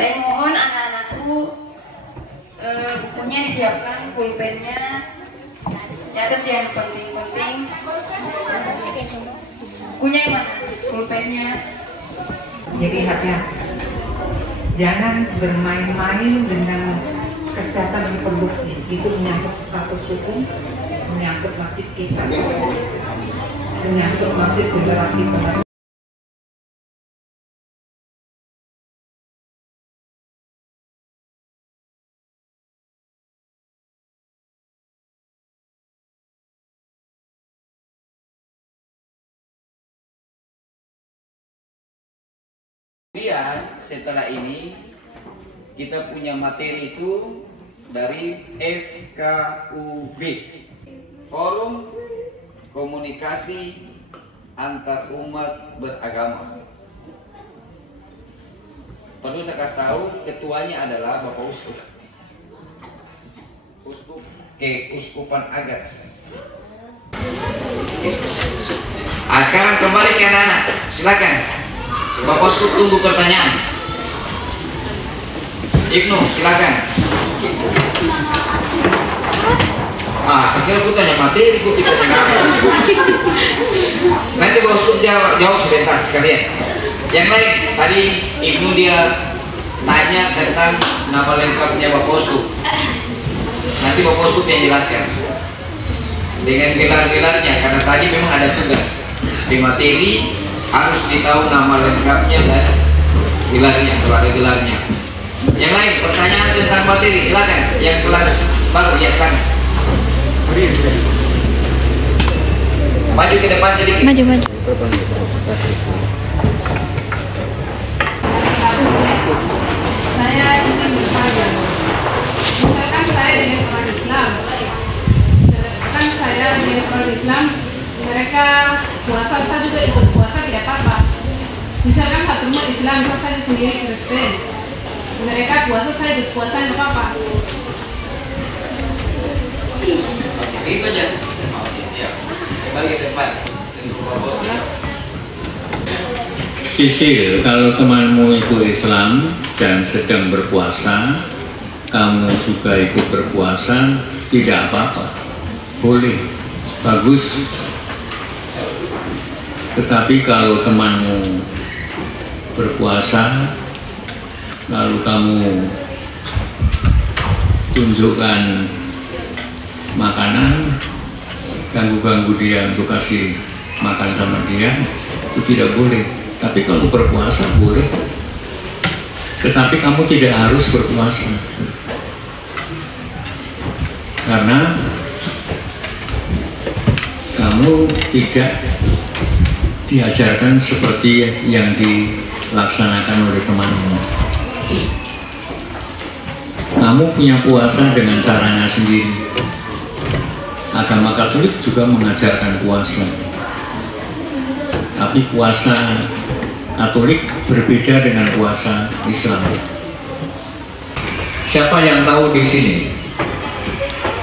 Saya mohon anak-anakku bukunya disiapkan, pulpennya, catat yang penting-penting. Bukunya yang mana? Pulpennya. Jadi hati-hati, jangan bermain-main dengan kesehatan reproduksi. Itu menyangkut status hukum, menyangkut nasib kita, menyangkut nasib generasi penerus. Kemudian setelah ini kita punya materi itu dari FKUB, Forum Komunikasi Antar Umat Beragama. Perlu saya kasih tahu, ketuanya adalah Bapak Uskup, Uskup Keuskupan Agats. Sekarang kembali ke anak-anak, silakan. Bapak Uskup tunggu pertanyaan. Ibnu, silakan. Saya kira aku tanya materi, aku tidak tanya apa. Nanti Bapak Uskup jawab sebentar sekalian. Yang lain, tadi Ibnu dia tanya tentang nama lengkapnya Bapak Uskup. Nanti Bapak Uskup yang jelaskan dengan gelar-gelarnya, karena tadi memang ada tugas di materi. Harus ditahu nama lengkapnya dan gelarnya, kalau ada gelarnya. Yang lain, pertanyaan tentang materi, silakan. Yang kelas baru, ya silakan. Maju ke depan sedikit. Maju. Saya ingin bertanya, misalkan saya dengan orang Islam, mereka puasa, saya juga ikut puasa, tidak apa-apa. Misalkan satu umat Islam, saya sendiri Kristen, mereka puasa, saya ikut puasa, tidak apa-apa. Itu aja. Oke, siap. Kembali ke depan. Sisil, kalau temanmu itu Islam dan sedang berpuasa, kamu juga ikut berpuasa, tidak apa-apa, boleh, bagus. Tetapi kalau temanmu berpuasa, lalu kamu tunjukkan makanan, ganggu-ganggu dia untuk kasih makan sama dia, itu tidak boleh. Tapi kalau berpuasa boleh, tetapi kamu tidak harus berpuasa, karena kamu tidak diajarkan seperti yang dilaksanakan oleh temanmu. Kamu punya puasa dengan caranya sendiri. Agama Katolik juga mengajarkan puasa, tapi puasa Katolik berbeda dengan puasa Islam. Siapa yang tahu di sini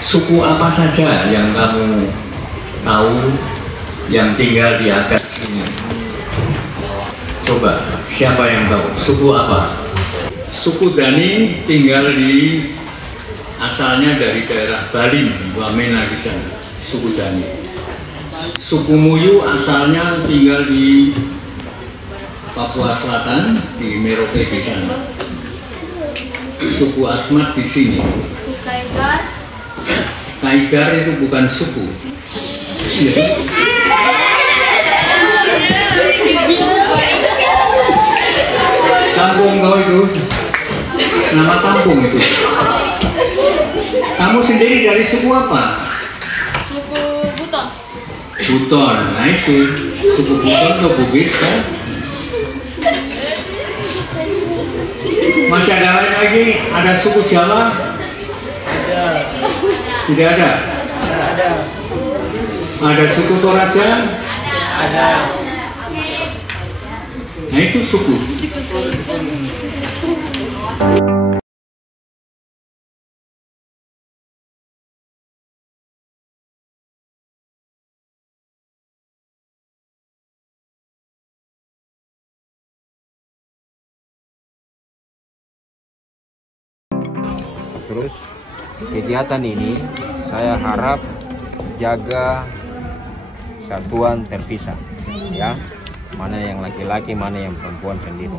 suku apa saja yang kamu tahu yang tinggal di Agats ini? Coba, siapa yang tahu suku apa? Suku Dani tinggal di, asalnya dari daerah Bali, Wamena di sana, suku Dani. Suku Muyu asalnya tinggal di Papua Selatan, di Merauke di sana. Suku Asmat di sini. Kaigar itu bukan suku. Kampung kau itu, nama kampung itu. Kamu sendiri dari suku apa? Suku Buton. Buton, nah itu suku Buton atau Bugis kan? Masih ada lain lagi? Ada suku Jawa? Tidak ada? Ada suku Toraja? Ada. Nah itu suku. terus. Kegiatan ini saya harap jaga satuan terpisah, ya. Mana yang laki-laki, mana yang perempuan sendiri.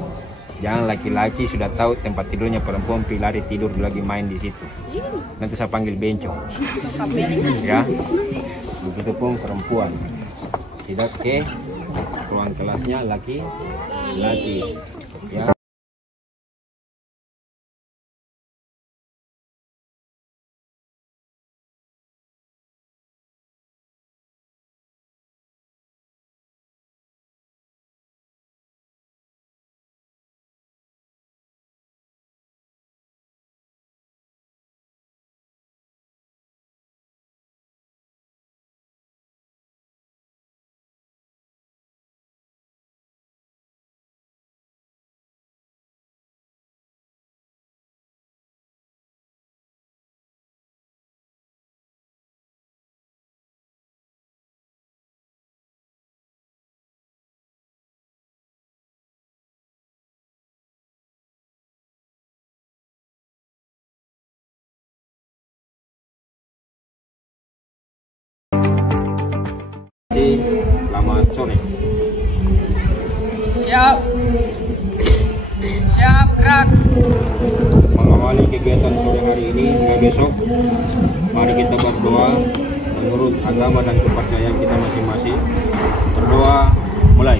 Jangan laki-laki sudah tahu tempat tidurnya perempuan, lari tidur lagi main di situ. Nanti saya panggil bencong, ya. Begitupun perempuan, tidak ke ruang kelasnya laki-laki, ya. Selamat sore. Siap. Siap, gerak. Mengawali kegiatan sore hari ini hingga besok, mari kita berdoa menurut agama dan kepercayaan kita masing-masing. Berdoa, mulai.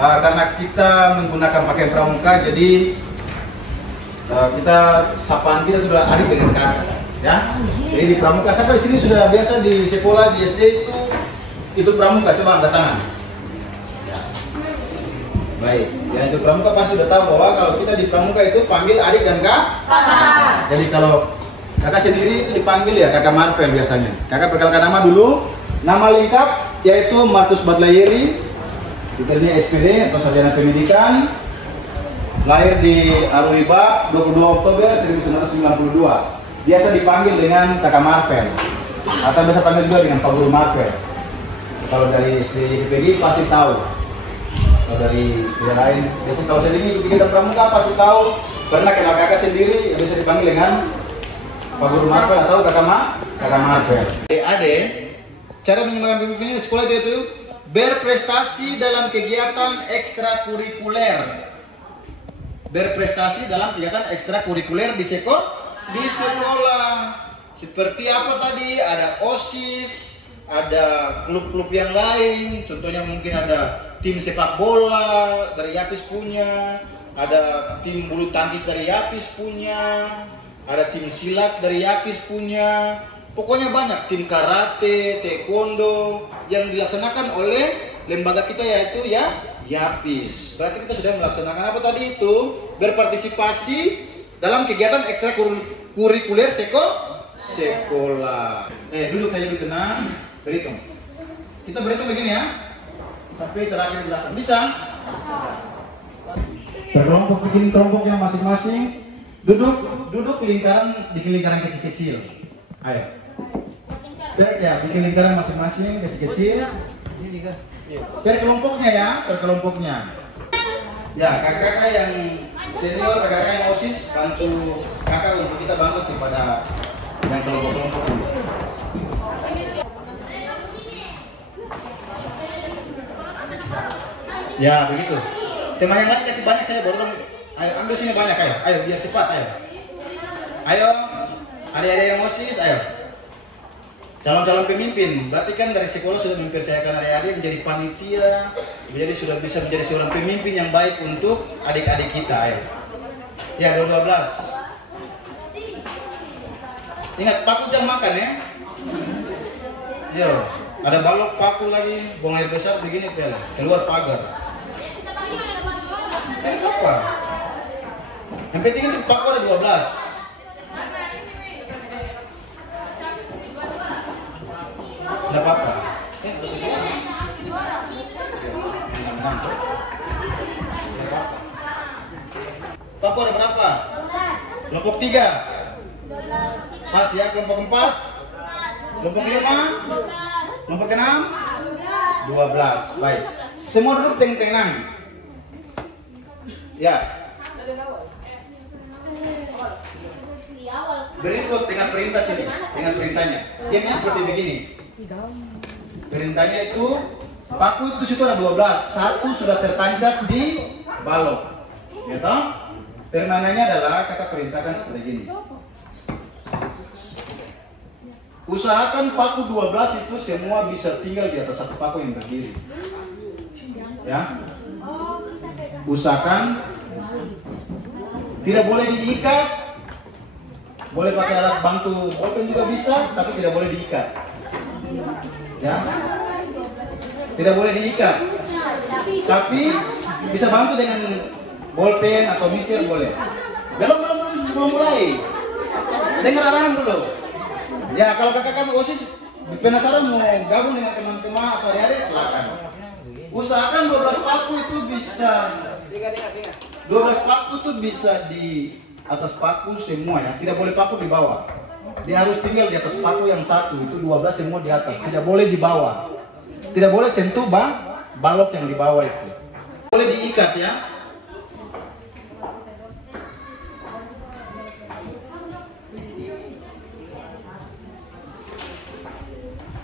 karena kita menggunakan pakaian pramuka, jadi kita sapaan kita sudah adik dengan kakak, ya. Jadi di pramuka, sampai di sini sudah biasa di sekolah di SD itu pramuka, coba angkat tangan. Ya. Baik, ya itu pramuka pasti sudah tahu bahwa kalau kita di pramuka itu panggil adik dan kakak. Jadi kalau kakak sendiri itu dipanggil ya kakak Marvel biasanya. Kakak perkenalkan nama dulu, nama lengkap yaitu Marcus Badlayeri, titelnya SPD atau Sarjana Pendidikan, lahir di Aruiba 22 Oktober 1992. Biasa dipanggil dengan kakak Marvel atau biasa panggil juga dengan Pak Guru Marvel. Kalau dari SD IPD pasti tahu. Kalau dari SD lain, biasanya kalau sendiri ikut kegiatan pramuka pasti tahu. Pernah kenal kakak sendiri bisa dipanggil dengan Pak Guru Marvel atau kakak Marvel. Adik, cara menyemangkan pemimpin di sekolah itu berprestasi dalam kegiatan ekstrakurikuler. Berprestasi dalam kegiatan ekstrakurikuler di sekolah. Seperti apa tadi? Ada OSIS, ada klub-klub yang lain. Contohnya mungkin ada tim sepak bola dari Yapis punya, ada tim bulu tangkis dari Yapis punya, ada tim silat dari Yapis punya. Pokoknya banyak, tim karate, taekwondo yang dilaksanakan oleh lembaga kita yaitu ya Yapis. Berarti kita sudah melaksanakan apa tadi itu? Berpartisipasi dalam kegiatan ekstrakurikuler sekolah. Duduk saja dulu, tenang, berhitung. Kita berhitung begini ya, sampai terakhir di belakang. Bisa? Berkelompok bikin kelompoknya masing-masing. Duduk lingkaran, bikin lingkaran kecil-kecil. Ayo. Ya, bikin lingkaran masing-masing kecil-kecil. Per kelompoknya ya, per kelompoknya. Ya, kakak-kakak yang senior, kakak-kakak yang OSIS, bantu kakak untuk kita bantu kepada yang kelompok-kelompok dulu. Ya, begitu. Tema yang lain kasih banyak saya baru. Ayo, ambil sini banyak, ayo biar cepat, ayo. Ayo, adik-adik yang OSIS, ayo. Calon-calon pemimpin, berarti kan dari sekolah sudah mempercayakan adik-adik menjadi panitia, jadi sudah bisa menjadi seorang pemimpin yang baik untuk adik-adik kita. Ayo. Ya, 12. Ingat, paku jangan makan ya. Yo, ada balok paku lagi, buang air besar begini pel, keluar pagar. Apa? Yang penting itu paku ada 12. Tidak apa-apa. Paku ada berapa? Kelompok 3. Pas ya, kelompok 4. Kelompok 5. Kelompok 6. 12. Baik. Semua duduk tenang. Ya. Berikut dengan perintah sini, dengan perintahnya. Dia seperti begini. Perintahnya itu paku itu situ ada 12, satu sudah tertancap di balok, ya toh? Permainannya adalah kakak perintahkan seperti gini. Usahakan paku 12 itu semua bisa tinggal di atas satu paku yang berdiri, ya. Usahakan tidak boleh diikat, boleh pakai alat bantu bolpen juga bisa, tapi tidak boleh diikat. Ya, tidak boleh diikat, tapi bisa bantu dengan bolpen atau mistir boleh. Belum mulai, dengar arahan dulu. Ya, kalau kakak-kakak OSIS penasaran mau gabung dengan teman-teman atau adik-adik, silakan. Usahakan 12 paku itu bisa 12 paku itu bisa di atas paku semua ya, tidak boleh paku di bawah. Dia harus tinggal di atas paku yang satu, itu 12 semua di atas, tidak boleh di bawah. Tidak boleh sentuh balok yang di bawah itu. Boleh diikat ya.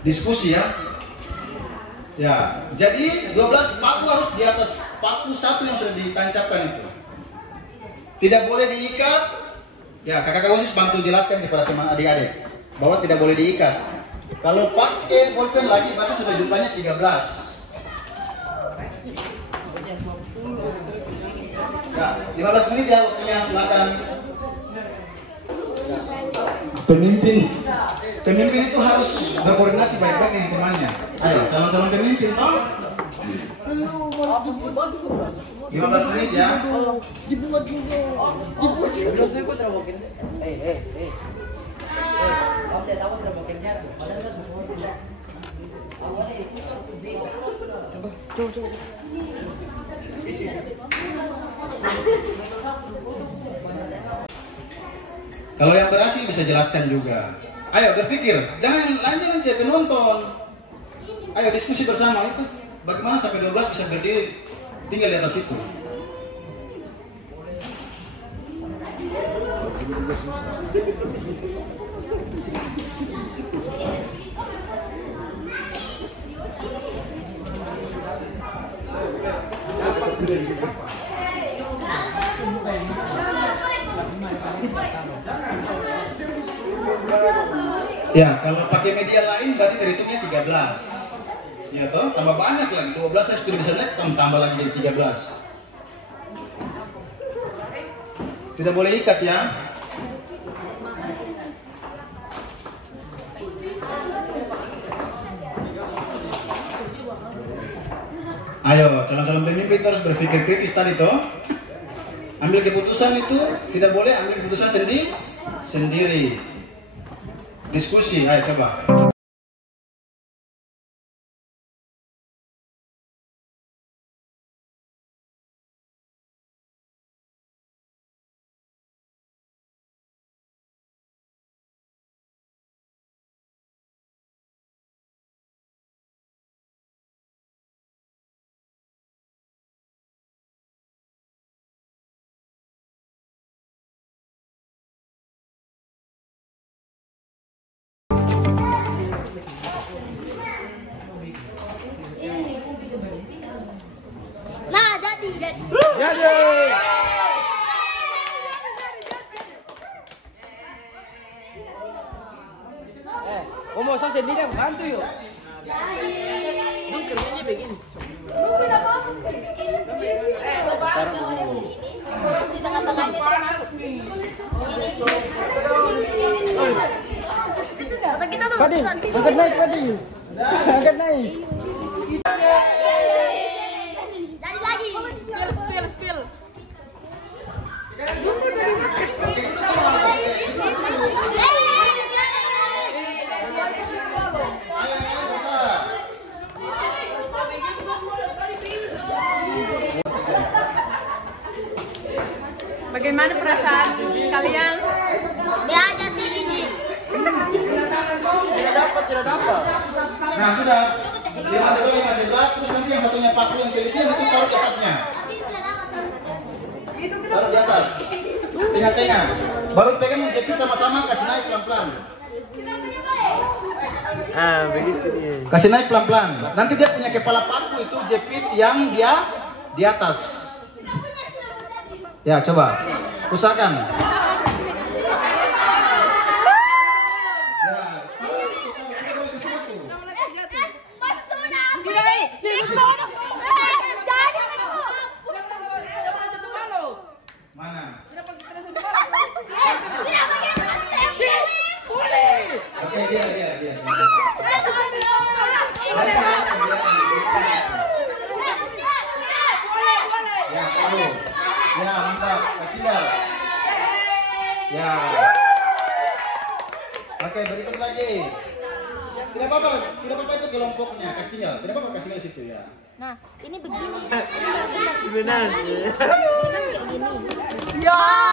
Diskusi ya. Ya, jadi 12 paku harus di atas paku satu yang sudah ditancapkan itu. Tidak boleh diikat. Ya, kakak-kakak OSIS bantu jelaskan kepada teman adik-adik bahwa tidak boleh diikat. Kalau pakai bolpen lagi berarti sudah jumlahnya 13. Ya, 15 menit ya waktunya, silakan. Pemimpin itu harus berkoordinasi baik-baik dengan temannya. Ayo, calon-calon pemimpin toh. 15 menit ya. Kalau yang berhasil bisa jelaskan juga. Ayo berpikir, jangan lanjut jadi penonton. Ayo diskusi bersama itu. Bagaimana sampai 12 bisa berdiri tinggal di atas itu. Ya, kalau pakai media lain berarti terhitungnya 13. Ya toh, tambah banyak lagi. 12 saya sudah bisa naik, tambah lagi jadi 13. Tidak boleh ikat ya. Ayo, calon-calon pemimpin harus berpikir kritis tadi toh. Ambil keputusan itu tidak boleh ambil keputusan sendiri. Diskusi, ayo coba. Nah, jadi. Mau saya sendiri yang bantu yuk. Kerjanya begini. Di tengah-tengahnya Padi, angkat naik Padi. Angkat naik. Dari lagi. Spill. Bagaimana perasaan kalian? Ya aja sih ini. Tidak dapat. Nah sudah, 5 sebelah, terus nanti yang satunya paku yang kelebihan itu taruh di atasnya. Taruh di atas, tengah-tengah. Baru pegang jepit sama-sama, kasih naik pelan-pelan. Begitu dia. Kasih naik pelan-pelan. Nanti dia punya kepala paku itu jepit yang dia di atas. Ya coba, usahakan. Mana? Oke, biar. Ya, tahu. Ya, mantap. Kasih dia. Ya. Oke, berikut lagi. Tidak apa-apa itu kelompoknya. Kasih ya. Tidak apa-apa kasih di situ ya. Nah, ini begini. Benar. Ya.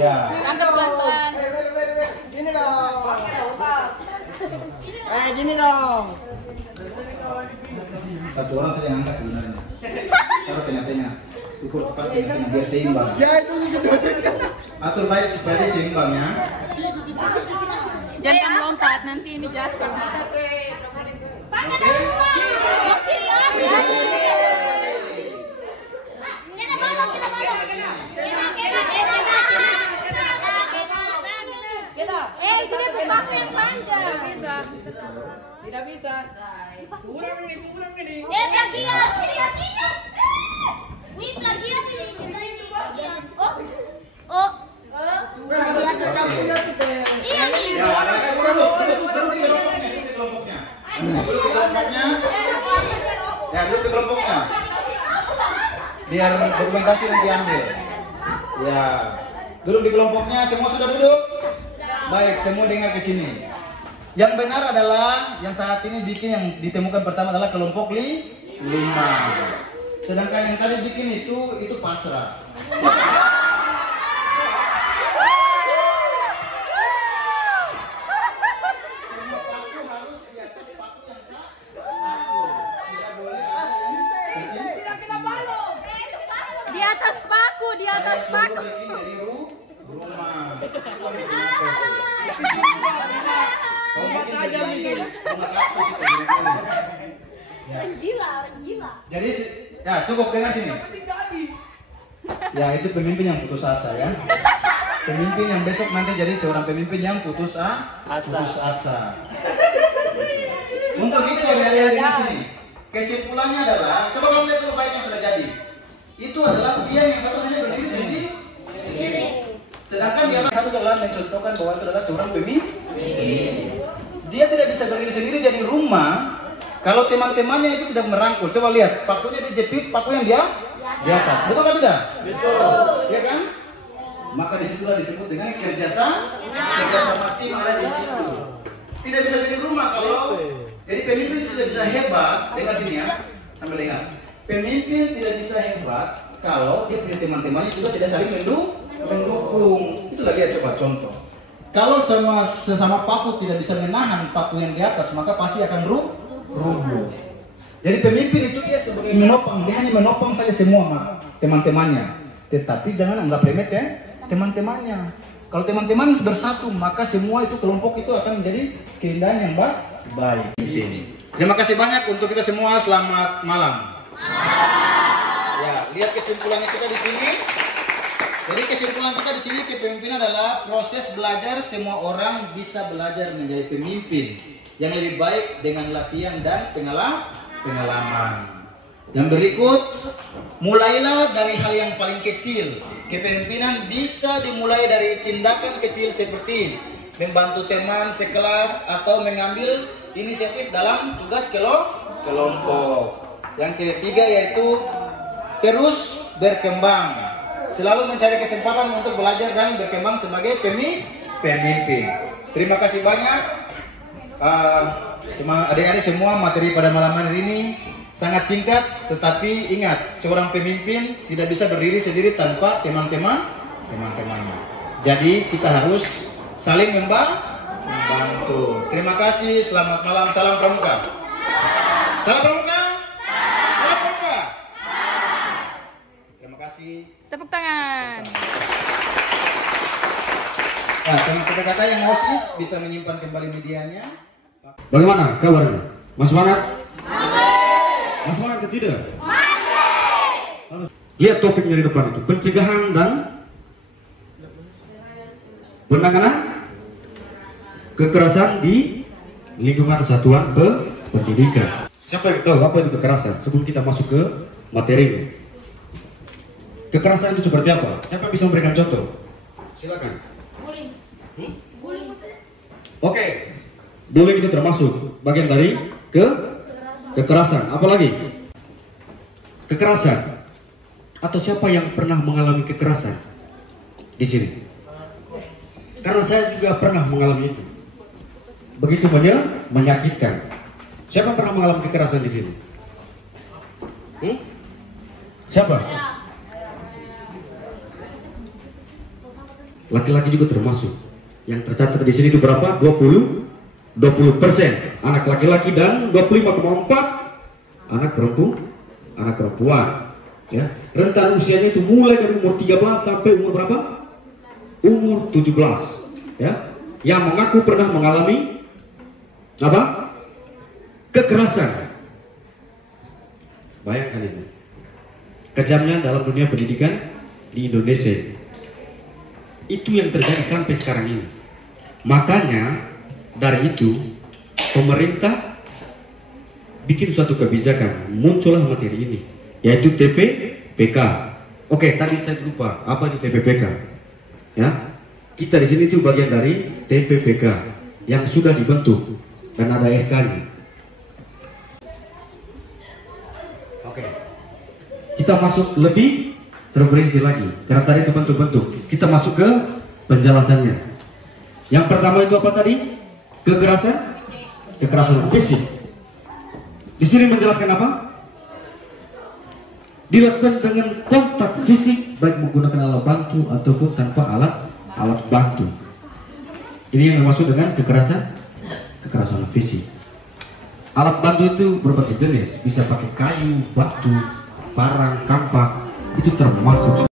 Ya. Angkat pelan-pelan. Gini dong. Gini dong. Satu orang saja yang angkat sebenarnya. Taruh tengah-tengah. Ukur pas tengah-tengah biar seimbang. Atur baik supaya dia seimbang ya. Jangan lompat, nanti ini jatuh. Sini pakai yang panjang. Tidak bisa. Kurang ini. Plagiat. Wih, plagiat ini. Oh. Iya nih. Ya, duduk di kelompoknya. Duduk di kelompoknya. Ya, duduk di kelompoknya. Biar dokumentasi nanti ambil. Ya, duduk di kelompoknya. Semua sudah duduk? Baik, semua dengar ke sini. Yang benar adalah yang saat ini bikin yang ditemukan pertama adalah kelompok 5. Sedangkan yang tadi bikin itu pasrah. Di atas paku. Dari rumah. Gila. Jadi ya cukup dengar sini. Ya itu pemimpin yang putus asa ya. Pemimpin yang besok nanti jadi seorang pemimpin yang putus asa. Untuk itu jadi di sini. Kesimpulannya adalah coba kamu lihat dulu baik yang sudah jadi. Itu adalah dia yang satu hanya berdiri sendiri. Sedangkan dia satu adalah mencontohkan bahwa itu adalah seorang pemimpin. Dia tidak bisa berdiri sendiri jadi rumah kalau teman-temannya itu tidak merangkul. Coba lihat, pakunya dijepit, paku yang dia di atas. Betul kan tidak? Betul. Iya kan? Maka disitulah disebut dengan kerjasama tim ada di situ. Tidak bisa jadi rumah kalau jadi pemimpin tidak bisa hebat. Dengar sini ya, sambil dengar. Pemimpin tidak bisa hebat kalau dia punya teman-temannya juga tidak saling mendukung. Itulah dia coba contoh. Kalau sesama paku tidak bisa menahan paku yang di atas, maka pasti akan rubuh. Jadi pemimpin itu dia sebagai menopang, dia hanya menopang saja semua teman-temannya. Tetapi jangan anggap remeh ya teman-temannya. Kalau teman-teman bersatu, maka semua itu kelompok itu akan menjadi keindahan yang baik. Terima kasih banyak untuk kita semua. Selamat malam. Ya, lihat kesimpulannya kita di sini. Jadi kesimpulan kita di sini kepemimpinan adalah proses belajar. Semua orang bisa belajar menjadi pemimpin yang lebih baik dengan latihan dan pengalaman. Yang berikut, mulailah dari hal yang paling kecil. Kepemimpinan bisa dimulai dari tindakan kecil seperti membantu teman sekelas atau mengambil inisiatif dalam tugas kelompok. Yang ketiga yaitu terus berkembang. Selalu mencari kesempatan untuk belajar dan berkembang sebagai pemimpin. Terima kasih banyak. Adik-adik semua, materi pada malam hari ini sangat singkat, tetapi ingat, seorang pemimpin tidak bisa berdiri sendiri tanpa teman-temannya. Jadi kita harus saling membantu. Terima kasih, selamat malam, salam pramuka. Salam pramuka. Salam pramuka. Terima kasih. Tepuk tangan. Nah, teman kakak-kakak yang OSIS bisa menyimpan kembali medianya. Bagaimana kabarnya? Mas Manat? Mas Manat atau tidak? Lihat topiknya di depan itu, pencegahan dan penanganan kekerasan di lingkungan satuan pendidikan. Siapa yang tahu apa itu kekerasan? Sebelum kita masuk ke materi, kekerasan itu seperti apa? Siapa yang bisa memberikan contoh? Silakan. Oke, bullying itu termasuk bagian dari kekerasan. Apalagi kekerasan atau siapa yang pernah mengalami kekerasan di sini? Karena saya juga pernah mengalami itu. Begitu menyakitkan. Siapa pernah mengalami kekerasan di sini? Siapa? Laki-laki juga termasuk. Yang tercatat di sini itu berapa? 20% anak laki-laki dan 25,4 anak perempuan. Ya, rentan usianya itu mulai dari umur 13 sampai umur berapa? Umur 17. Ya, yang mengaku pernah mengalami apa? Kekerasan. Bayangkan ini. Kejamnya dalam dunia pendidikan di Indonesia. Itu yang terjadi sampai sekarang ini. Makanya dari itu pemerintah bikin suatu kebijakan, muncullah materi ini, yaitu TPPK. Oke, tadi saya lupa apa itu TPPK. Ya, kita di sini itu bagian dari TPPK yang sudah dibentuk dan ada SK-nya. Oke, kita masuk lebih terperinci lagi karena tadi itu bentuk-bentuk. Kita masuk ke penjelasannya. Yang pertama itu apa tadi? Kekerasan fisik. Di sini menjelaskan apa? Dilakukan dengan kontak fisik baik menggunakan alat bantu ataupun tanpa alat bantu. Ini yang dimaksud dengan kekerasan fisik. Alat bantu itu berbagai jenis, bisa pakai kayu, batu, parang, kampak, itu termasuk